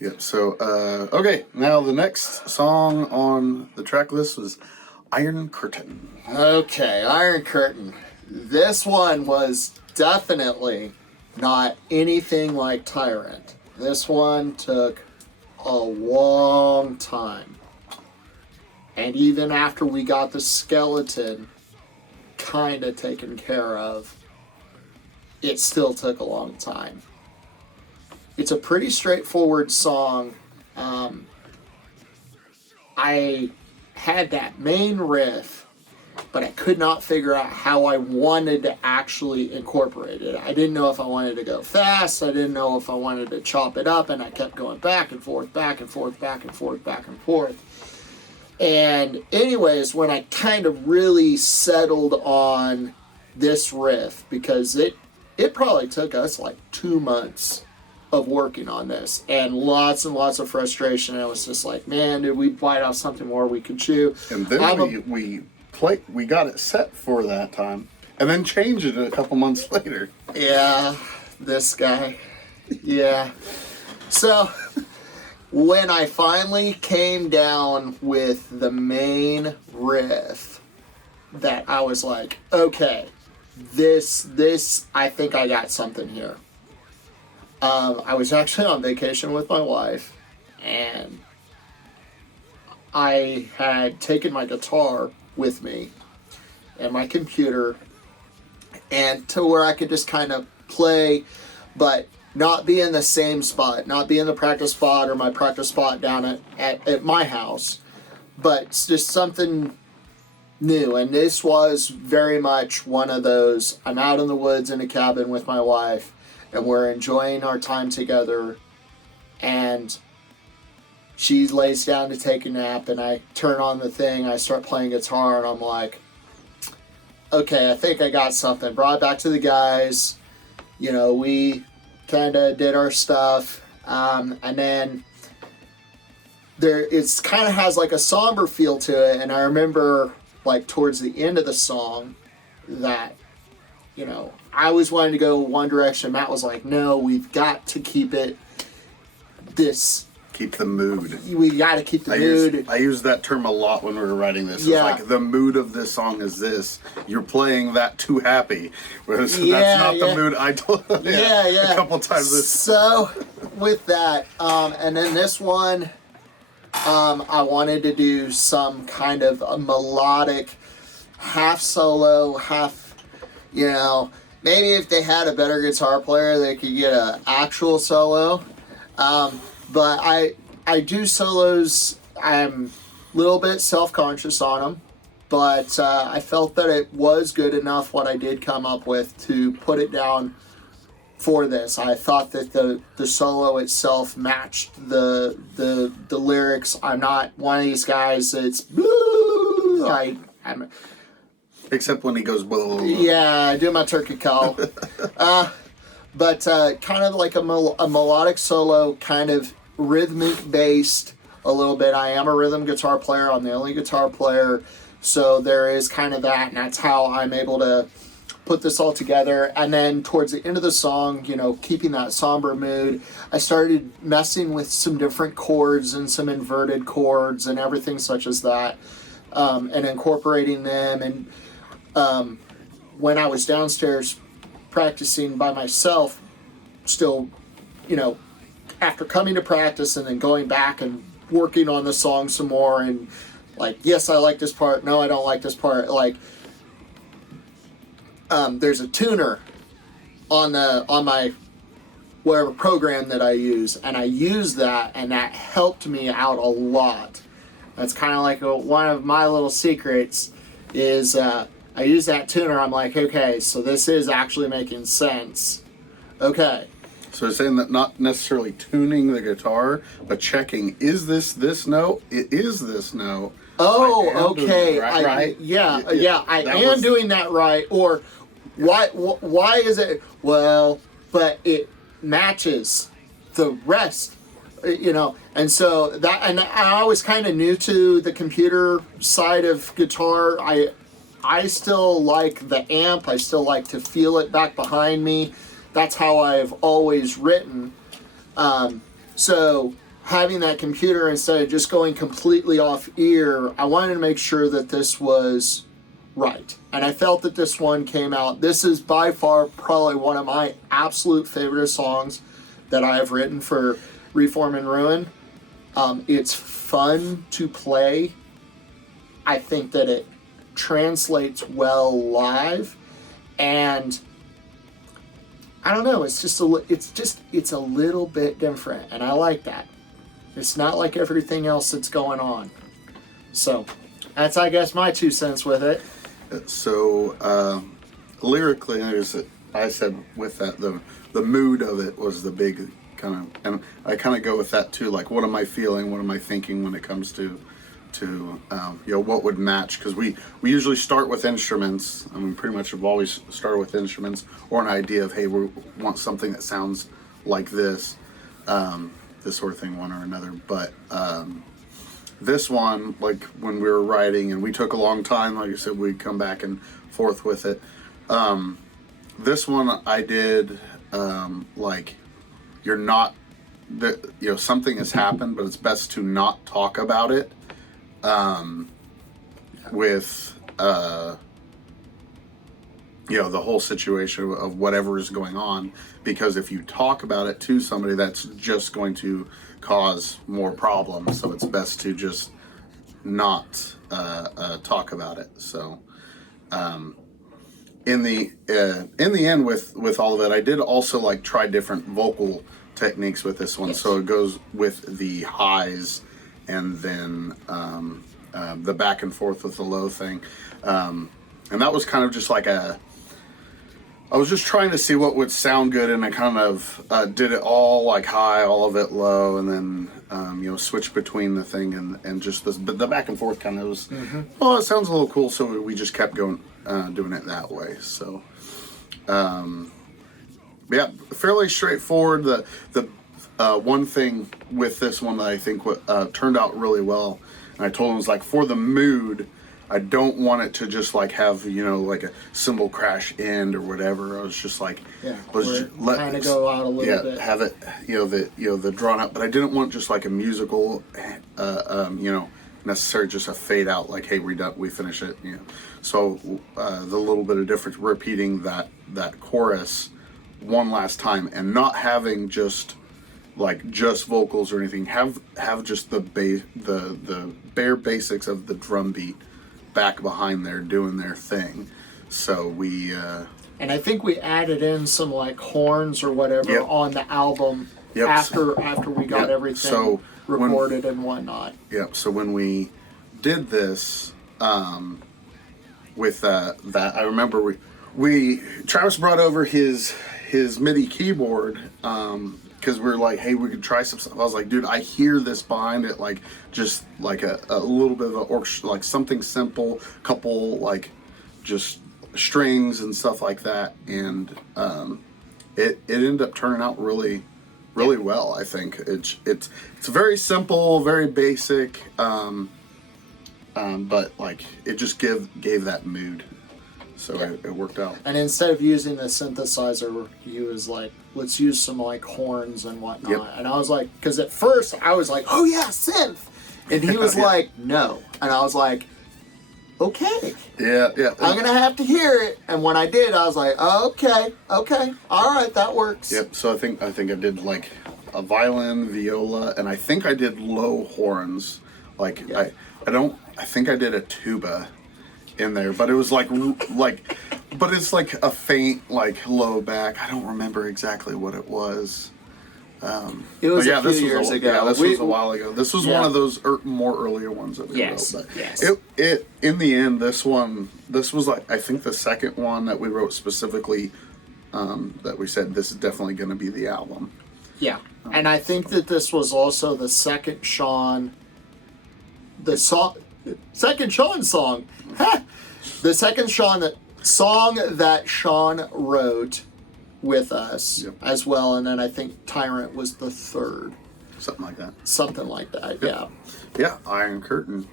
Yep. So, okay. Now the next song on the track list was Iron Curtain. Okay, Iron Curtain. This one was definitely not anything like Tyrant. This one took a long time. And even after we got the skeleton kind of taken care of, it still took a long time. It's a pretty straightforward song. I had that main riff, but I could not figure out how I wanted to actually incorporate it. I didn't know if I wanted to go fast. I didn't know if I wanted to chop it up, and I kept going back and forth, back and forth, back and forth, back and forth. And anyways, when I kind of really settled on this riff, because it probably took us like 2 months of working on this, and lots of frustration. I was just like, man, did we bite off something more we could chew? And then we got it set for that time, and then changed it a couple months later. Yeah, this guy. Yeah. So when I finally came down with the main riff, that I was like, okay, this, I think I got something here. I was actually on vacation with my wife, and I had taken my guitar with me and my computer, and to where I could just kind of play, but not be in the same spot, not be in the practice spot or my practice spot down at my house, but it's just something new. And this was very much one of those, I'm out in the woods in a cabin with my wife, and we're enjoying our time together, and she lays down to take a nap, and I turn on the thing, I start playing guitar, and I'm like, okay, I think I got something. Brought it back to the guys, we kind of did our stuff, and then it's kind of has like a somber feel to it, and I remember like towards the end of the song that, I always wanted to go one direction. Matt was like, no, we've got to keep it this. Keep the mood. We got to keep the mood. I use that term a lot when we were writing this. Yeah. It's like, the mood of this song is this. You're playing that too happy. Whereas that's not the mood I told you a couple times. So, with that, and then this one, I wanted to do some kind of a melodic, half solo, half, maybe if they had a better guitar player, they could get an actual solo. But I do solos. I'm a little bit self-conscious on them, but I felt that it was good enough what I did come up with to put it down for this. I thought that the solo itself matched the lyrics. I'm not one of these guys that's I'm except when he goes blah. Yeah, I do my turkey call. But kind of like a melodic solo, kind of rhythmic based a little bit. I am a rhythm guitar player. I'm the only guitar player. So there is kind of that, and that's how I'm able to put this all together. And then towards the end of the song, keeping that somber mood, I started messing with some different chords and some inverted chords and everything such as that, and incorporating them. And when I was downstairs practicing by myself, still, after coming to practice and then going back and working on the song some more, and like, yes, I like this part, no, I don't like this part, like, there's a tuner on my whatever program that I use, and I use that, and that helped me out a lot. That's kind of like one of my little secrets is I use that tuner. I'm like, okay, so this is actually making sense. Okay. So it's saying that not necessarily tuning the guitar, but checking, is this note? It is this note. Oh, okay. Right? I am doing that right. Or why is it? Well, but it matches the rest, And so that, and I was kind of new to the computer side of guitar. I still like the amp. I still like to feel it back behind me. That's how I've always written. So having that computer, instead of just going completely off ear, I wanted to make sure that this was right. And I felt that this one came out. This is by far probably one of my absolute favorite songs that I have written for Reform and Ruin. It's fun to play. I think that it translates well live, and I don't know. It's a little bit different, and I like that. It's not like everything else that's going on. So that's, I guess, my 2 cents with it. So lyrically, I said with that the mood of it was the big kind of, and I kind of go with that too. Like, what am I feeling? What am I thinking when it comes to what would match? Because we usually start with instruments. I mean, pretty much have always started with instruments or an idea of, hey, we want something that sounds like this sort of thing, one or another. But this one, like when we were writing, and we took a long time, like I said, we'd come back and forth with it. This one I did like, you're not, something has happened, but it's best to not talk about it with the whole situation of whatever is going on, because if you talk about it to somebody, that's just going to cause more problems. So it's best to just not talk about it. So in the end, with all of it, I did also like try different vocal techniques with this one. Yes. So it goes with the highs and then the back and forth with the low thing, and that was kind of just like I was just trying to see what would sound good, and I kind of did it all like high, all of it low, and then switch between the thing and just the back and forth kind of was, it sounds a little cool, so we just kept going doing it that way. So yeah, fairly straightforward. The one thing with this one that I think turned out really well, and I told him, was like, for the mood, I don't want it to just like have like a cymbal crash end or whatever. I was just like, let kind of go out a little bit. Have it, the drawn out. But I didn't want just like a musical, necessarily just a fade out. Like, hey, we finish it. So the little bit of difference, repeating that chorus one last time, and not having just vocals or anything. Have just the bare basics of the drum beat back behind there doing their thing. So we and I think we added in some like horns or whatever on the album after we got everything recorded and whatnot. Yep. So when we did this with that, I remember we Travis brought over his MIDI keyboard because we were like, hey, we could try some stuff. I was like, dude, I hear this behind it, like just like a little bit of a orchestra, like something simple, couple like just strings and stuff like that, and it ended up turning out really well. I think it's very simple, very basic, but like it just gave that mood. So it worked out. And instead of using the synthesizer, he was like, let's use some like horns and whatnot. Yep. And I was like, because at first I was like, oh yeah, synth. And he was like, no. And I was like, okay. Yeah. I'm going to have to hear it. And when I did, I was like, oh, okay. All right, that works. Yep. So I think I did like a violin, viola, and I think I did low horns. Like I think I did a tuba in there, but it was but it's like a faint like low back. I don't remember exactly what it was. It was a few years ago. Yeah, this was a while ago. This was one of those more earlier ones that we wrote. But it in the end, this was like, I think the second one that we wrote specifically, that we said this is definitely going to be the album. Yeah, and I think that this was also the second Sean song. The second song that Sean wrote with us as well, and then I think Tyrant was the third. Something like that. Yeah. Yeah, Iron Curtain